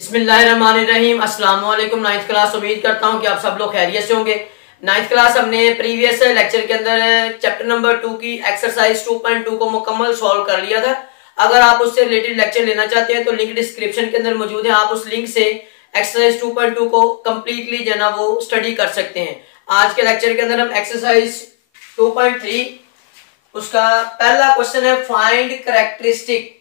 बिस्मिल्लाहिर्रहमानिर्रहीम। अस्सलाम वालेकुम। नाइन्थ क्लास, उम्मीद करता हूँ कि आप सब लोग खैरियत से होंगे। नाइन्थ क्लास हमने प्रीवियस लेक्चर के अंदर चैप्टर नंबर 2 की एक्सरसाइज 2.2 को मुकम्मल सॉल्व कर लिया था। अगर आप उससे रिलेटेड लेक्चर लेना चाहते हैं तो लिंक डिस्क्रिप्शन के अंदर मौजूद है। आप उस लिंक से एक्सरसाइज 2.2 को कम्प्लीटली जो है ना वो स्टडी कर सकते हैं। आज के लेक्चर के अंदर हम एक्सरसाइज 2.3 उसका पहला क्वेश्चन है, फाइंड कैरेक्टरिस्टिक।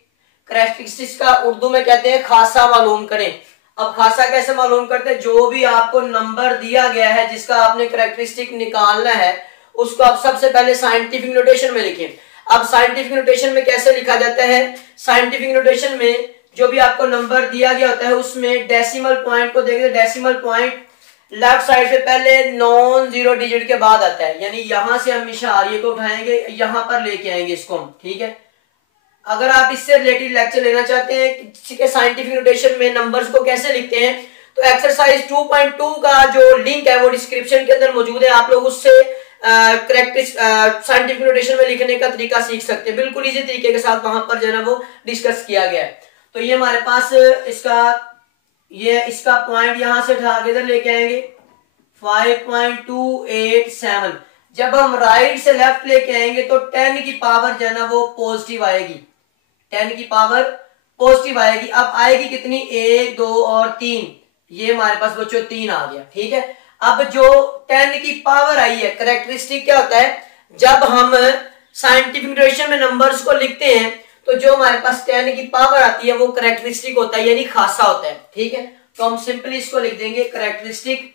कैरेक्टरिस्टिक्स का उर्दू में कहते हैं खासा मालूम करें। अब खासा कैसे मालूम करते हैं? जो भी आपको नंबर दिया गया है जिसका आपने कैरेक्टरिस्टिक निकालना है उसको आप सबसे पहले साइंटिफिक नोटेशन में लिखें। अब साइंटिफिक नोटेशन में कैसे लिखा जाता है? साइंटिफिक नोटेशन में जो भी आपको नंबर दिया गया होता है उसमें डेसिमल पॉइंट को देखिए। डेसिमल पॉइंट लेफ्ट साइड पे पहले नॉन जीरो डिजिट के बाद आता है, यानी यहां से हम इशारे को उठाएंगे, यहां पर लेके आएंगे इसको हम, ठीक है। अगर आप इससे रिलेटेड लेक्चर लेना चाहते हैं किसी के साइंटिफिक नोटेशन में नंबर्स को कैसे लिखते हैं तो एक्सरसाइज 2.2 का जो लिंक है वो डिस्क्रिप्शन के अंदर मौजूद है। आप लोग उससे साइंटिफिक नोटेशन में लिखने का तरीका सीख सकते हैं। बिल्कुल इसी तरीके के साथ वहां पर जो है ना वो डिस्कस किया गया है। तो ये हमारे पास इसका पॉइंट यहां से उठा के इधर लेके आएंगे 5.287। जब हम राइट से लेफ्ट लेके आएंगे तो 10 की पावर जो है ना वो पॉजिटिव आएगी। 10 की पावर पॉजिटिव आएगी। अब आएगी कितनी? 1 2 और 3। ये हमारे पास बच्चों 3 आ गया, ठीक है। अब जो 10 की पावर आई है, कैरेक्टरिस्टिक क्या होता है? जब हम साइंटिफिक नोटेशन में नंबर्स को लिखते हैं तो जो हमारे पास 10 की पावर आती है वो कैरेक्टरिस्टिक होता है, यानी खासा होता है, ठीक है। तो हम सिंपली इसको लिख देंगे कैरेक्टरिस्टिक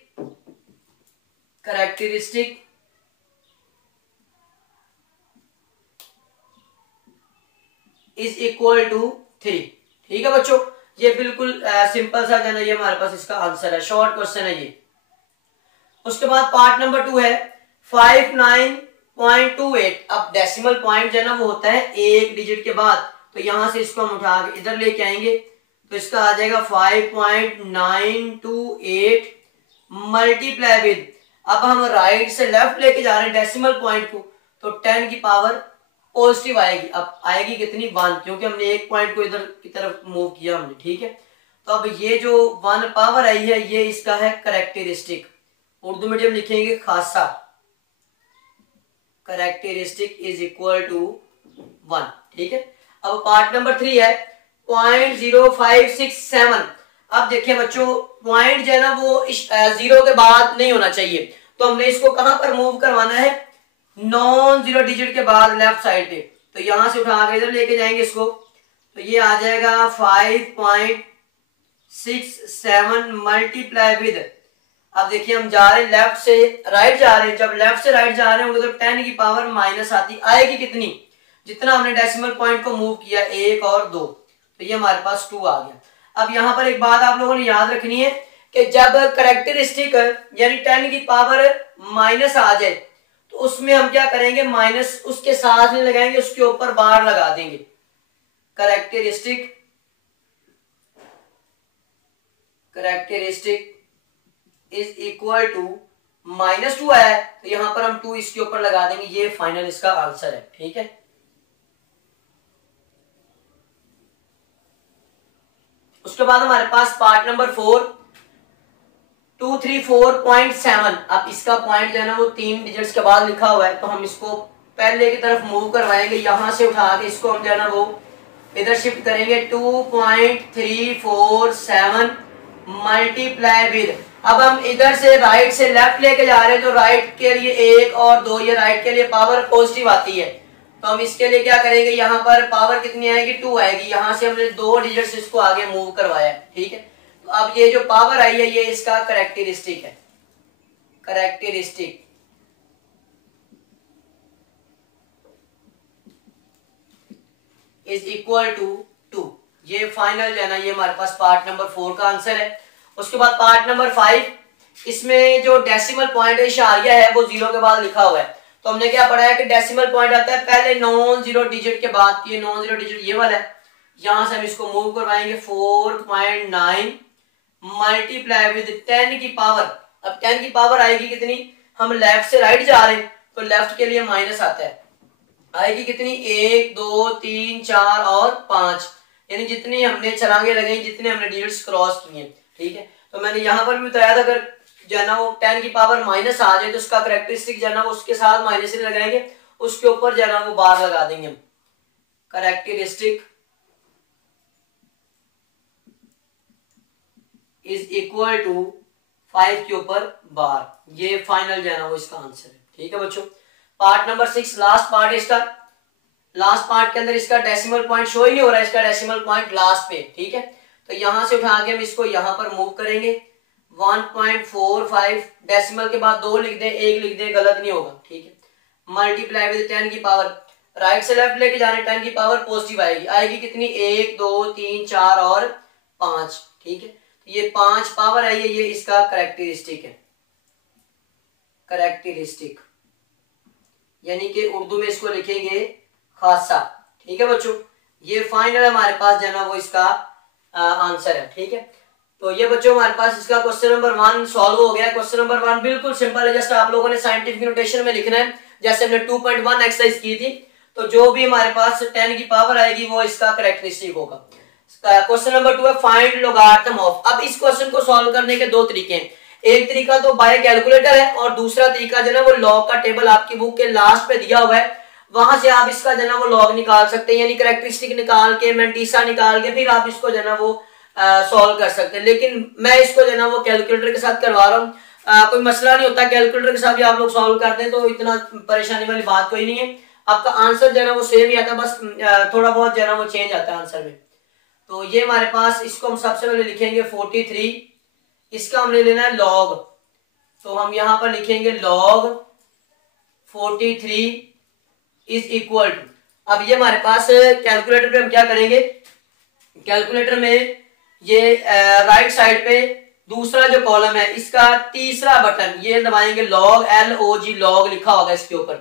इज इक्वल टू 3, ठीक है बच्चों। ये बिल्कुल सिंपल सा जो है ये हमारे पास इसका आंसर है, शॉर्ट क्वेश्चन है ये। उसके बाद पार्ट नंबर 2 है 59.28। अब डेसिमल पॉइंट जो है ना वो होता है एक डिजिट के बाद, तो यहां से इसको हम उठा के इधर लेके आएंगे तो इसका आ जाएगा 5.928 मल्टीप्लाई विद। अब हम राइट से लेफ्ट लेके जा रहे हैं डेसिमल पॉइंट को, तो 10 की पावर पॉजिटिव आएगी। अब आएगी कितनी? 1, क्योंकि हमने एक पॉइंट को इधर की तरफ मूव किया हमने, ठीक है। तो अब ये जो 1 पावर आई है ये इसका है कैरेक्टरिस्टिक। उर्दू में जब लिखेंगे खासा, कैरेक्टरिस्टिक इज इक्वल टू 1, ठीक है। अब पार्ट नंबर 3 है 0.0567। अब देखिए बच्चों, पॉइंट जो है ना वो जीरो के बाद नहीं होना चाहिए, तो हमने इसको कहां पर मूव करवाना है? नॉन जीरो डिजिट के बाद लेफ्ट साइड पे। तो यहां से उठा के इधर लेके जाएंगे इसको, तो ये आ जाएगा 5.67 मल्टीप्लाई विद। अब देखिए हम जा रहे हैं लेफ्ट से राइट जा रहे हैं, जब लेफ्ट से राइट जा रहे होंगे तो 10 की पावर माइनस आती आएगी कितनी? जितना हमने डेसिमल पॉइंट को मूव किया 1 और 2, तो ये हमारे पास 2 आ गया। अब यहां पर एक बात आप लोगों ने याद रखनी है कि जब कैरेक्टरिस्टिक यानी 10 की पावर माइनस आ जाए तो उसमें हम क्या करेंगे? माइनस उसके साथ नहीं लगाएंगे, उसके ऊपर बार लगा देंगे। कैरेक्टरिस्टिक इज इक्वल टू -2 है, तो यहां पर हम 2 इसके ऊपर लगा देंगे। ये फाइनल इसका आंसर है, ठीक है। उसके बाद हमारे पास पार्ट नंबर 4 234.7। अब इसका पॉइंट जो है ना वो 3 डिजिट्स के बाद लिखा हुआ है, तो हम इसको पहले की तरफ मूव करवाएंगे। यहां से उठा के इसको हम जो है ना वो इधर शिफ्ट करेंगे 2.347 मल्टीप्लाई विद। अब हम इधर से राइट से लेफ्ट लेके जा रहे हैं, तो राइट के लिए 1 और 2, ये राइट के लिए पावर पॉजिटिव आती है, तो हम इसके लिए क्या करेंगे? यहाँ पर पावर कितनी आएगी? 2 आएगी। यहां से हमने 2 डिजिट्स इसको आगे मूव करवाया, ठीक है। तो अब ये जो पावर आई है ये इसका कैरेक्टरिस्टिक है। Characteristic is equal to 2। ये फाइनल जो है ना ये हमारे पास पार्ट नंबर 4 का आंसर है। उसके बाद पार्ट नंबर 5, इसमें जो डेसिमल पॉइंट इशारिया है वो 0 के बाद लिखा हुआ है, तो हमने क्या पढ़ा है कि डेसिमल पॉइंट आता है पहले नॉन जीरो डिजिट के बाद। ये नॉन जीरो डिजिट ये वाला है, यहां से हम इसको मूव करवाएंगे 4.9 मल्टीप्लाई विद 10 की पावर। अब 10 की पावर आएगी कितनी? हम लेफ्ट से राइट जा रहे हैं तो लेफ्ट के लिए माइनस आता है, आएगी कितनी? 1 2 3 4 और 5। यानी जितनी हमने छलांगे लगाई, जितने हमने डिजिट्स क्रॉस किए, ठीक है। तो मैंने यहाँ पर भी बताया था अगर जो है ना वो 10 की पावर माइनस आ जाए तो उसका करेक्टरिस्टिक जो है ना उसके साथ माइनस लगाएंगे, उसके ऊपर जो है ना वो बार लगा देंगे हम, करेक्टरिस्टिक इज इक्वल टू 5 के ऊपर बार। ये फाइनल जो है ना वो इसका आंसर है, ठीक है बच्चों। पार्ट नंबर 6 लास्ट पार्ट है इसका। लास्ट पार्ट के अंदर इसका डेसिमल पॉइंट शो ही नहीं हो रहा है, इसका डेसिमल पॉइंट लास्ट पे, ठीक है। तो यहां से उठा के हम इसको यहां पर मूव करेंगे। 1.45 डेसिमल के बाद 2 लिख दें, 1 लिख दें, गलत नहीं होगा, ठीक है। मल्टीप्लाई विद 10 की पावर, राइट से लेफ्ट लेके जाने 10 की पावर पॉजिटिव आएगी, आएगी कितनी 1 2 3 4 और 5, ठीक है। ये 5 पावर आई है, ये इसका करेक्टरिस्टिक है, करेक्टरिस्टिक यानी कि उर्दू में इसको लिखेंगे खासा, ठीक है बच्चों। ये फाइनल हमारे पास जो है ना वो इसका आंसर है, ठीक है। तो ये बच्चों हमारे पास इसका क्वेश्चन नंबर 1 सॉल्व हो गया। क्वेश्चन नंबर 1 बिल्कुल सिंपल है, जस्ट आप लोगों ने साइंटिफिक नोटेशन में लिखना है जैसे हमने 2.1 एक्सरसाइज की थी। तो जो भी हमारे पास 10 की पावर आएगी वो इसका करेक्टरिस्टिक होगा। क्वेश्चन नंबर 2 है फाइंड लोगारिथम ऑफ। अब इस क्वेश्चन को सॉल्व करने के 2 तरीके हैं, एक तरीका तो बाय कैलकुलेटर है और दूसरा तरीका जो है वो लॉग का टेबल आपकी बुक के लास्ट पे दिया हुआ है, वहां से आप इसका जो है वो लॉग निकाल सकते हैं, यानी करेक्टरिस्टिक निकाल के मैंटीसा निकाल के फिर आप इसको जो है वो सॉल्व कर सकते हैं। लेकिन मैं इसको जो है वो कैलकुलेटर के साथ करवा रहा हूँ, कोई मसला नहीं होता, कैलकुलेटर के साथ भी आप लोग सॉल्व करते हैं तो इतना परेशानी वाली बात कोई नहीं है, आपका आंसर जो है वो सेम ही आता है, बस थोड़ा बहुत जो है वो चेंज आता है आंसर में। तो ये हमारे पास, इसको हम सबसे पहले लिखेंगे 43, इसका हमने लेना है लॉग, तो हम यहां पर लिखेंगे लॉग 43 इज इक्वल टू, अब ये हमारे पास कैलकुलेटर पे हम क्या करेंगे, कैलकुलेटर में ये राइट साइड पे दूसरा जो कॉलम है इसका तीसरा बटन ये दबाएंगे, लॉग LOG लॉग लिखा होगा इसके ऊपर,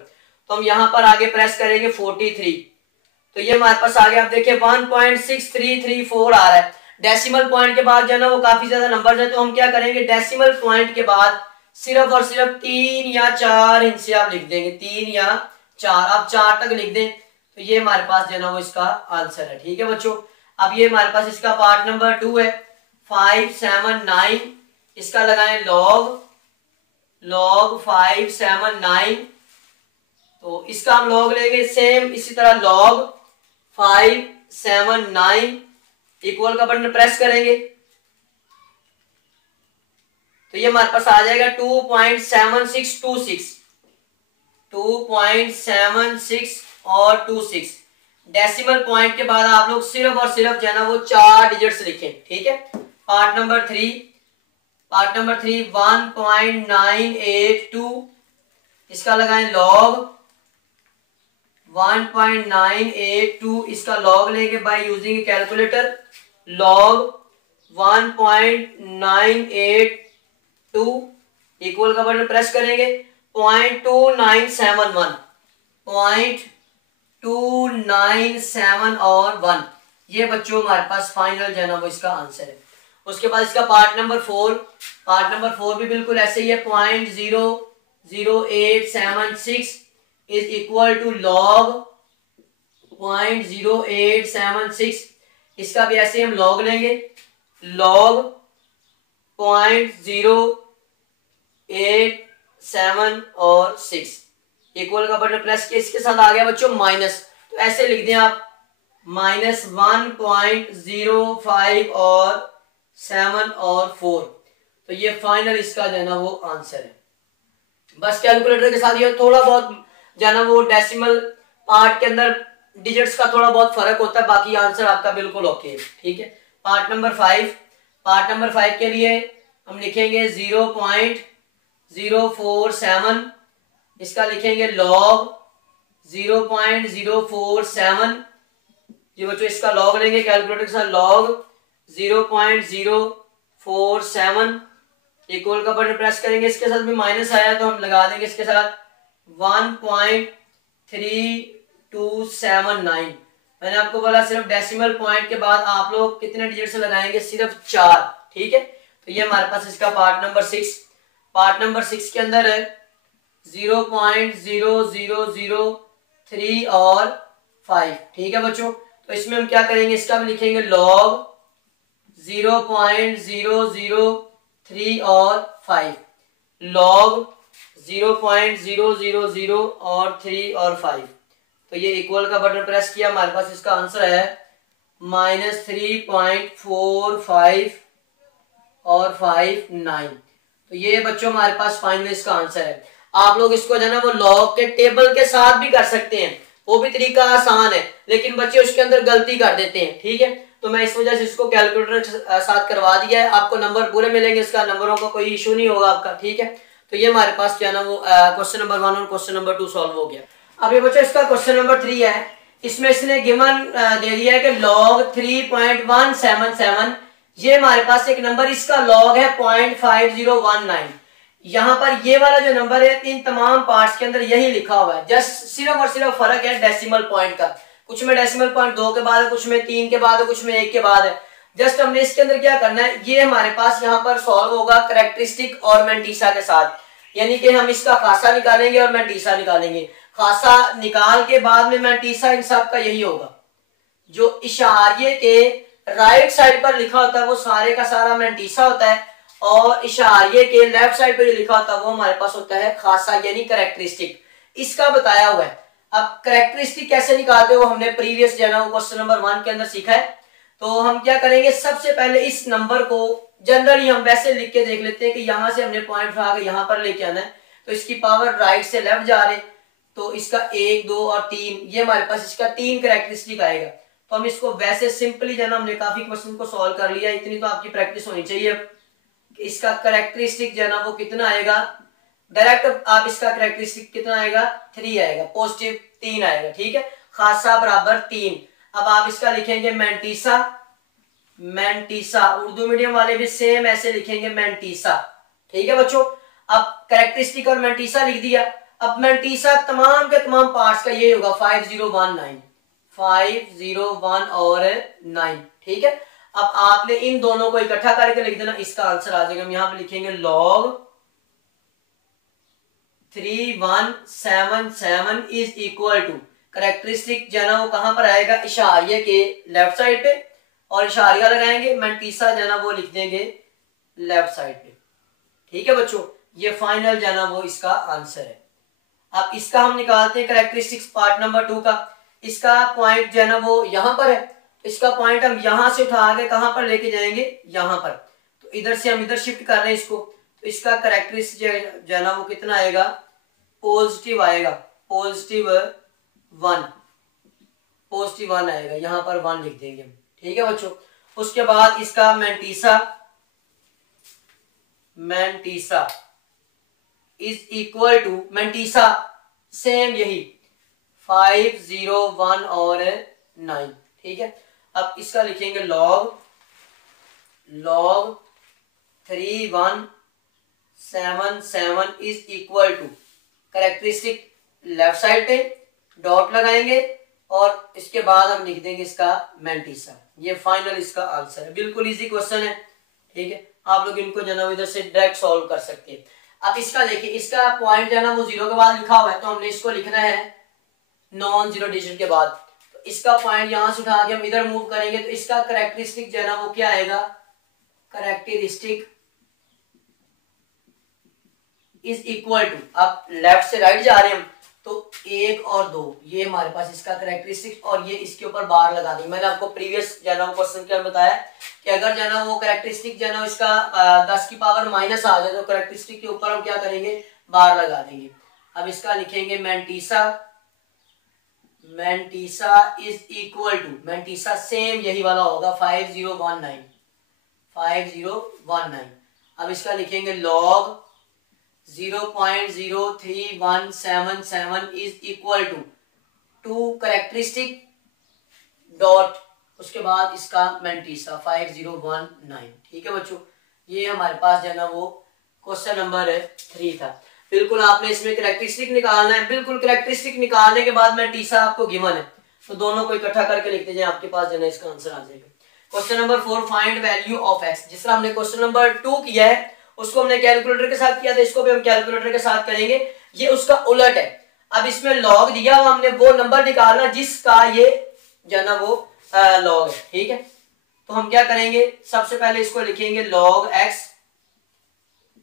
तो हम यहां पर आगे प्रेस करेंगे 43, तो ये हमारे पास आ गया। आप देखिए 1.6334 आ रहा है, डेसिमल पॉइंट के बाद जो है ना वो काफी ज्यादा नंबर है, तो हम क्या करेंगे डेसिमल पॉइंट के बाद सिर्फ और सिर्फ 3 या 4 हिस्से आप लिख देंगे, 3 या 4, आप 4 तक लिख दें, तो ये हमारे पास जो है ना वो इसका आंसर है, ठीक है बच्चों। अब ये हमारे पास इसका पार्ट नंबर 2 है 579, इसका लगाएं लॉग 579, तो इसका हम लॉग लेंगे सेम इसी तरह लॉग 579 इक्वल का बटन प्रेस करेंगे, तो ये हमारे पास आ जाएगा 2.7626, 2.76 और 26, डेसिमल पॉइंट के बाद आप लोग सिर्फ और सिर्फ जो है ना वो 4 डिजिट्स लिखें, ठीक है। पार्ट नंबर 3 1.982, इसका लगाएं लॉग 1.982, इसका लॉग लेंगे by using calculator, log 1.982 equal का बटन प्रेस करेंगे, 0.2971, 0.297 और 1, ये बच्चों हमारे पास फाइनल जो है ना वो इसका आंसर है। उसके बाद इसका पार्ट नंबर 4 भी बिल्कुल ऐसे ही है, 0.00876 इज इक्वल टू लॉग 0.0876, इसका भी ऐसे हम लॉग लेंगे, लॉग 0.087 और 6 इक्वल का बटन प्रेस किया, इसके साथ आ गया बच्चों माइनस, तो ऐसे लिख दें आप -1.05 और 7 और 4, तो ये फाइनल इसका जो है ना वो आंसर है। बस कैलकुलेटर के साथ ये थोड़ा बहुत जो है ना वो डेसिमल पार्ट के अंदर डिजिट्स का थोड़ा बहुत फर्क होता है, बाकी आंसर आपका बिल्कुल ओके है, ठीक है। पार्ट नंबर 5 के लिए हम लिखेंगे 0.047, इसका लिखेंगे लॉग 0.047, ये बच्चों इसका लॉग लेंगे कैलकुलेटर के साथ, लॉग 0.047 इक्वल का बटन प्रेस करेंगे, इसके साथ भी माइनस आया तो हम लगा देंगे इसके साथ 1.3279, मैंने आपको बोला सिर्फ डेसिमल पॉइंट के बाद आप लोग कितने डिजिट से लगाएंगे, सिर्फ 4, ठीक है। तो ये हमारे पास इसका पार्ट नंबर 6 के अंदर है 0.0003 और 5, ठीक है बच्चों। तो इसमें हम क्या करेंगे, इसका भी लिखेंगे log 0.003 और 5, log 0.000 और 3 और 5। तो ये इक्वल का बटन प्रेस किया, हमारे पास इसका आंसर है -3.45 और 5 9। तो ये बच्चों हमारे पास फाइनल इसका आंसर है। आप लोग इसको जो है ना वो लॉग के टेबल के साथ भी कर सकते हैं, वो भी तरीका आसान है, लेकिन बच्चे उसके अंदर गलती कर देते हैं। ठीक है, तो मैं इस वजह से इसको कैलकुलेटर के साथ करवा दिया है। आपको नंबर पूरे मिलेंगे, इसका नंबरों का कोई इशू नहीं होगा आपका। ठीक है, तो ये हमारे पास क्या ना वो क्वेश्चन नंबर 1 और क्वेश्चन नंबर 2 सॉल्व हो गया। अब ये बच्चों इसका क्वेश्चन नंबर 3 है। इसमें इसने गिवन दे दिया है कि log 3.177, ये हमारे पास एक नंबर, इसका लॉग है 0.5019। यहाँ पर ये वाला जो नंबर है इन तमाम पार्ट्स के अंदर यही लिखा हुआ है, जस्ट सिर्फ और सिर्फ फर्क है डेसिमल पॉइंट का। कुछ में डेसिमल पॉइंट 2 के बाद है, कुछ में 3 के बाद है, कुछ में 1 के बाद है। जस्ट हमने इसके अंदर क्या करना है, ये हमारे पास यहाँ पर सॉल्व होगा कैरेक्टरिस्टिक और मेंटीसा के साथ, यानी कि हम इसका खासा निकालेंगे और मेंटीसा निकालेंगे। खासा निकाल के बाद में मेंटीसा इन सब का यही होगा। जो इशारिये के राइट साइड पर लिखा होता है वो सारे का सारा मेंटीसा होता है, और इशारिये के लेफ्ट साइड पर जो लिखा होता है वो हमारे पास होता है खासा यानी कैरेक्टरिस्टिक। इसका बताया हुआ है। अब कैरेक्टरिस्टिक कैसे निकालते हो हमने प्रीवियस जो है ना क्वेश्चन नंबर 1 के अंदर सीखा है। तो हम क्या करेंगे, सबसे पहले इस नंबर को जनरली हम वैसे लिख के देख लेते हैं कि यहाँ से हमने पॉइंट उठा के यहाँ पर लेके आना है, तो इसकी पावर राइट से लेफ्ट जा रहे, तो इसका 1 2 और 3, ये हमारे पास इसका 3 कैरेक्टरिस्टिक आएगा। तो हम इसको वैसे सिंपली जो है ना, हमने काफी क्वेश्चन को सॉल्व कर लिया, इतनी तो आपकी प्रैक्टिस होनी चाहिए। इसका कैरेक्टरिस्टिक जो है ना वो कितना आएगा, डायरेक्ट आप इसका कैरेक्टरिस्टिक कितना आएगा, 3 आएगा, पॉजिटिव 3 आएगा। ठीक है, खासा बराबर 3। अब आप इसका लिखेंगे मेंटीसा, मेंटीसा उर्दू मीडियम वाले भी सेम ऐसे लिखेंगे मेंटीसा। ठीक है बच्चों, अब कैरेक्टरिस्टिक और मेंटीसा लिख दिया। अब मेंटीसा तमाम के तमाम पार्ट्स का ये होगा 5019, 501 और 9। ठीक है, अब आपने इन दोनों को इकट्ठा करके लिख देना, इसका आंसर आ जाएगा। हम यहां पे लिखेंगे log 3177 is equal to, characteristic जो है ना वो कहां पर आएगा, इशारिये के लेफ्ट साइड पे, और इशारिया लगाएंगे, मेंटीसा जो है ना वो लिख देंगे लेफ्ट साइड पे। ठीक है बच्चों, ये फाइनल जो है ना वो इसका आंसर है। अब इसका हम निकालते हैं कैरेक्टरिस्टिक्स पार्ट नंबर 2 का। इसका पॉइंट जो है ना वो यहां पर है, इसका पॉइंट हम यहां से उठा के कहां पर लेके जाएंगे, यहां पर। तो इधर से हम इधर शिफ्ट कर रहे हैं इसको, तो इसका कैरेक्टरिस्टिक जो है ना वो कितना आएगा, पॉजिटिव आएगा, पॉजिटिव 1, पॉजिटिव 1 आएगा, यहां पर 1 लिख देंगे हम। ठीक है बच्चों, उसके बाद इसका mantissa, mantissa is equal to, mantissa same यही 501 और 9। ठीक है, अब इसका लिखेंगे log 3177 is equal to, characteristic left side पे डॉट लगाएंगे, और इसके बाद हम लिख देंगे इसका मेंटीसा। ये फाइनल इसका आंसर है। बिल्कुल इजी क्वेश्चन है। ठीक है, आप लोग इनको जो है इधर से डायरेक्ट सॉल्व कर सकते हैं। अब इसका देखिए, इसका पॉइंट जो है ना वो 0 के बाद लिखा हुआ है, तो हमने इसको लिखना है नॉन जीरो डिजिट के बाद। तो इसका पॉइंट यहां से उठा के हम इधर मूव करेंगे, तो इसका कैरेक्टरिस्टिक जो है ना वो क्या आएगा, कैरेक्टरिस्टिक इज इक्वल टू, अब लेफ्ट से राइट जा रहे हैं हम, तो 1 और 2 ये हमारे पास इसका कैरेक्टरिस्टिक, और ये इसके ऊपर बार लगा दी। मैंने आपको प्रीवियस जो है ना क्वेश्चन के अंदर बताया कि अगर जो है ना वो कैरेक्टरिस्टिक जो है ना इसका 10 की पावर माइनस आ जाए, तो कैरेक्टरिस्टिक के ऊपर हम क्या करेंगे, बार लगा देंगे। अब इसका लिखेंगे mantissa, mantissa is equal to, mantissa same यही वाला होगा 5019, 5019। अब इसका लिखेंगे log 0.03177 is equal to characteristic dot, उसके बाद इसका मेंटीसा 5019। ठीक है बच्चों, ये हमारे पास जो है ना वो क्वेश्चन नंबर 3 था। बिल्कुल आपने इसमें कैरेक्टरिस्टिक निकालना है, बिल्कुल कैरेक्टरिस्टिक निकालने के बाद मेंटीसा आपको गिवन है, तो दोनों को इकट्ठा करके लिखते जाए, आपके पास जो है इसका आंसर आ जाएगा। Question number 4, find value of x। जिस तरह हमने क्वेश्चन नंबर 2 किया है उसको हमने कैलकुलेटर के साथ किया था, इसको भी हम कैलकुलेटर के साथ करेंगे। ये उसका उलट है। अब इसमें लॉग दिया हुआ, हमने वो नंबर निकालना जिसका ये जो है ना वो लॉग है, ठीक है। तो हम क्या करेंगे, सबसे पहले इसको लिखेंगे log x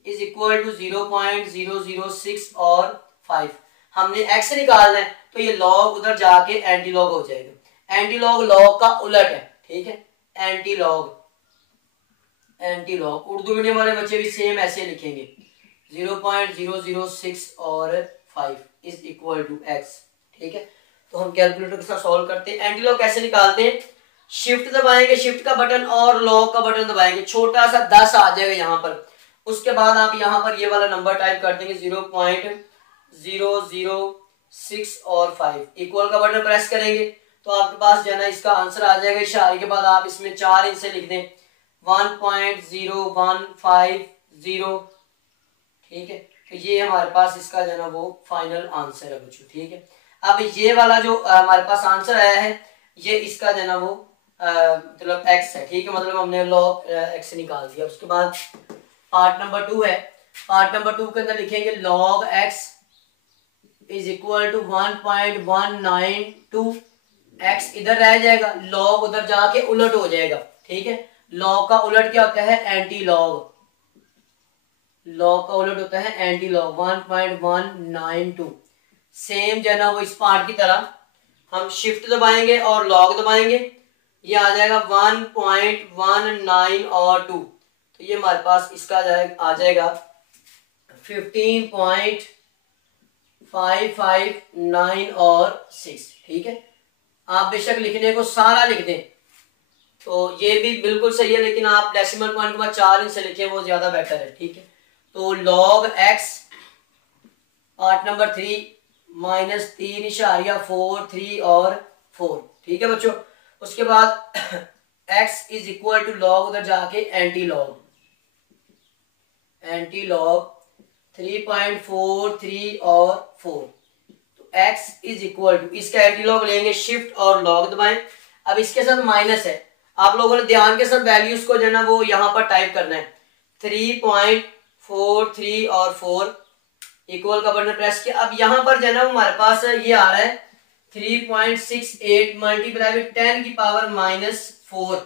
is equal to 0.006 और 5। हमने x निकालना है तो ये log उधर जाके एंटी लॉग हो जाएगा। एंटी लॉग लॉग का उलट है, ठीक है। Anti log, anti log Urdu medium वाले बच्चे भी सेम ऐसे लिखेंगे 0.006 और 5 इज इक्वल टू x, ठीक है। तो हम कैलकुलेटर के साथ सॉल्व करते हैं। एंटी लॉग कैसे निकालते हैं, शिफ्ट दबाएंगे, शिफ्ट का बटन और लॉग का बटन दबाएंगे, छोटा सा 10 आ जाएगा यहाँ पर। उसके बाद आप यहाँ पर ये वाला नंबर टाइप कर देंगे 0.006 और 5, इक्वल का बटन प्रेस करेंगे तो आपके पास जो है ना इसका आंसर आ जाएगा। इशारे के बाद आप इसमें 4 इंच से लिख दें 1.0150, ठीक है। तो ये हमारे पास इसका जो है ना वो फाइनल आंसर है बच्चों, ठीक है। अब ये वाला जो हमारे पास आंसर आया है ये इसका जो है ना वो मतलब x है, ठीक है। मतलब हमने log x निकाल दिया। उसके बाद पार्ट नंबर 2 है। पार्ट नंबर 2 के अंदर लिखेंगे log x is equal to 1.192। x इधर रह जाएगा, log उधर जाके उलट हो जाएगा, ठीक है। log का उलट क्या होता है, एंटी लॉग। log का उलट होता है एंटी लॉग 1.192। सेम जो है ना वो इस पार्ट की तरह हम शिफ्ट दबाएंगे और लॉग दबाएंगे, ये आ जाएगा 1.19 और 2। तो ये हमारे पास इसका आ जाएगा 15.559 और 6, ठीक है। आप बेशक लिखने को सारा लिख दें तो ये भी बिल्कुल सही है, लेकिन आप डेसिमल पॉइंट के बाद 4 इंच से लिखें वो ज्यादा बेटर है, ठीक है। तो log x पार्ट नंबर 3 -3.43 और 4, ठीक है बच्चों। उसके बाद x is equal to log उधर जाके एंटी लॉग 3.43 और 4। तो x इज इक्वल टू, इसका एंटी लॉग लेंगे, शिफ्ट और लॉग दबाएं। अब इसके साथ माइनस है, आप लोगों ने ध्यान के साथ वैल्यूज को जो है ना वो यहाँ पर टाइप करना है 3.43 और 4, इक्वल का बटन प्रेस किया। अब यहाँ पर जो है ना हमारे पास ये आ रहा है 3.68 मल्टीप्लाई विद 10 की पावर -4।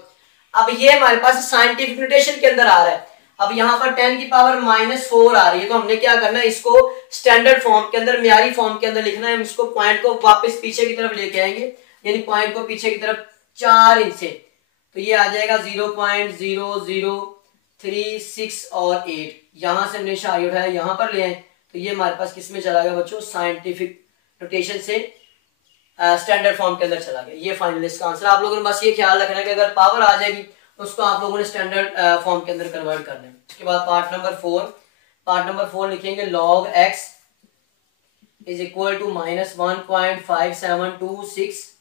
अब ये हमारे पास साइंटिफिक नोटेशन के अंदर आ रहा है। अब यहाँ पर 10 की पावर -4 आ रही है, तो हमने क्या करना है, इसको स्टैंडर्ड फॉर्म के अंदर, म्यारी फॉर्म के अंदर लिखना है। हम इसको पॉइंट को वापस पीछे की तरफ लेके आएंगे, यानी पॉइंट को पीछे की तरफ 4 इंच से, तो ये आ जाएगा 0.0036 और 8। यहां से हमने इशारा उठाया, यहां पर ले आए, तो ये हमारे पास किस में चला गया बच्चों, साइंटिफिक नोटेशन से स्टैंडर्ड फॉर्म के अंदर चला गया। ये फाइनल इसका आंसर। आप लोगों ने बस ये ख्याल रखना है कि अगर पावर आ जाएगी तो उसको आप लोगों ने स्टैंडर्ड फॉर्म के अंदर कन्वर्ट करना है। उसके बाद पार्ट नंबर 4 लिखेंगे log x is equal to -1.5726।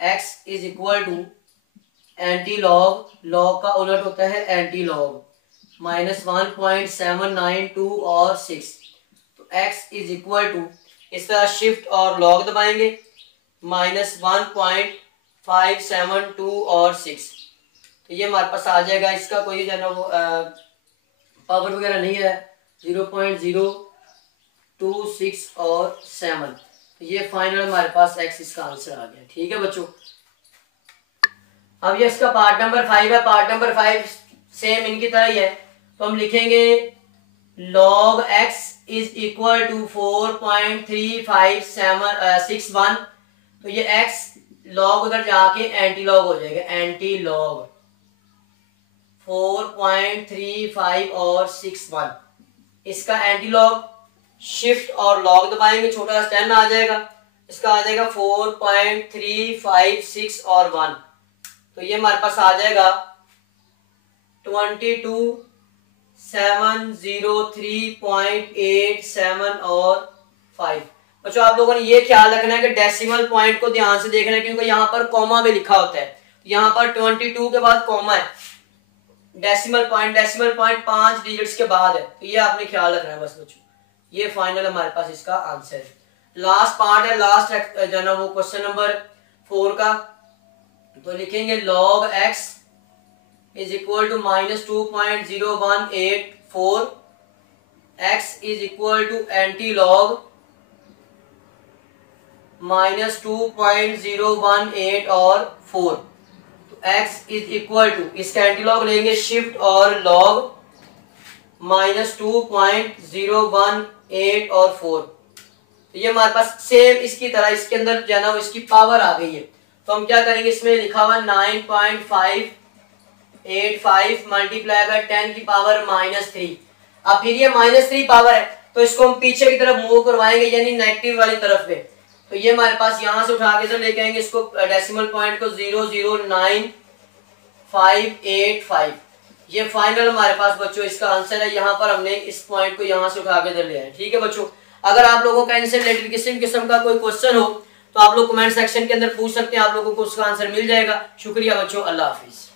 x is equal to antilog, log का उलट होता है एंटी लॉग, -1.792 और 6। तो x इज इक्वल टू, इस तरह शिफ्ट और लॉग दबाएंगे, -1.572 और 6। तो ये हमारे पास आ जाएगा। इसका कोई जो है ना वो पावर वगैरह नहीं है, 0.026 और 7। तो ये फाइनल हमारे पास x इसका आंसर आ गया, ठीक है बच्चों। अब ये इसका पार्ट नंबर 5 है। पार्ट नंबर 5 सेम इनकी तरह ही है, तो हम लिखेंगे log x is equal to 4.3561। तो ये x log उधर जाके एंटी लॉग हो जाएगा, एंटी लॉग 4.35 और 61। इसका एंटी लॉग, शिफ्ट और लॉग दबाएंगे, छोटा सा 10 आ जाएगा, इसका आ जाएगा 4.356 और 1। तो ये हमारे पास आ जाएगा 22,703.87 और 5। बच्चों आप लोगों ने ये ख्याल रखना है कि डेसिमल पॉइंट को ध्यान से देखना है, क्योंकि यहाँ पर कॉमा भी लिखा होता है। यहाँ पर 22 के बाद कॉमा है, डेसिमल पॉइंट 5 डिजिट्स के बाद है, तो ये आपने ख्याल रखना है बस बच्चों। ये फाइनल हमारे पास इसका आंसर है। लास्ट पार्ट है, लास्ट जो है ना वो क्वेश्चन नंबर 4 का। तो लिखेंगे log x is equal to -2.0184, x is equal to antilog -2.018 और 4। तो x इज इक्वल टू, इसका एंटीलॉग लेंगे शिफ्ट और लॉग -2.018 और 4। तो ये हमारे पास सेम इसकी तरह इसके अंदर जो है ना इसकी पावर आ गई है। तो हम क्या करेंगे, इसमें लिखा हुआ 9.585 मल्टीप्लाई बाय 10 की पावर -3। अब फिर ये -3 पावर है तो इसको हम पीछे की तरफ मूव करवाएंगे, यानी नेगेटिव वाली तरफ में। तो ये हमारे पास यहाँ से उठा के इधर लेके आएंगे इसको, डेसिमल पॉइंट को 0.09585। ये फाइनल हमारे पास बच्चों इसका आंसर है। यहाँ पर हमने इस पॉइंट को यहाँ से उठा के इधर ले आए। ठीक है बच्चों, अगर आप लोगों का इनसे रिलेटेड किसी किस्म का कोई क्वेश्चन हो तो आप लोग कमेंट सेक्शन के अंदर पूछ सकते हैं, आप लोगों को उसका आंसर मिल जाएगा। शुक्रिया बच्चों, अल्लाह हाफिज।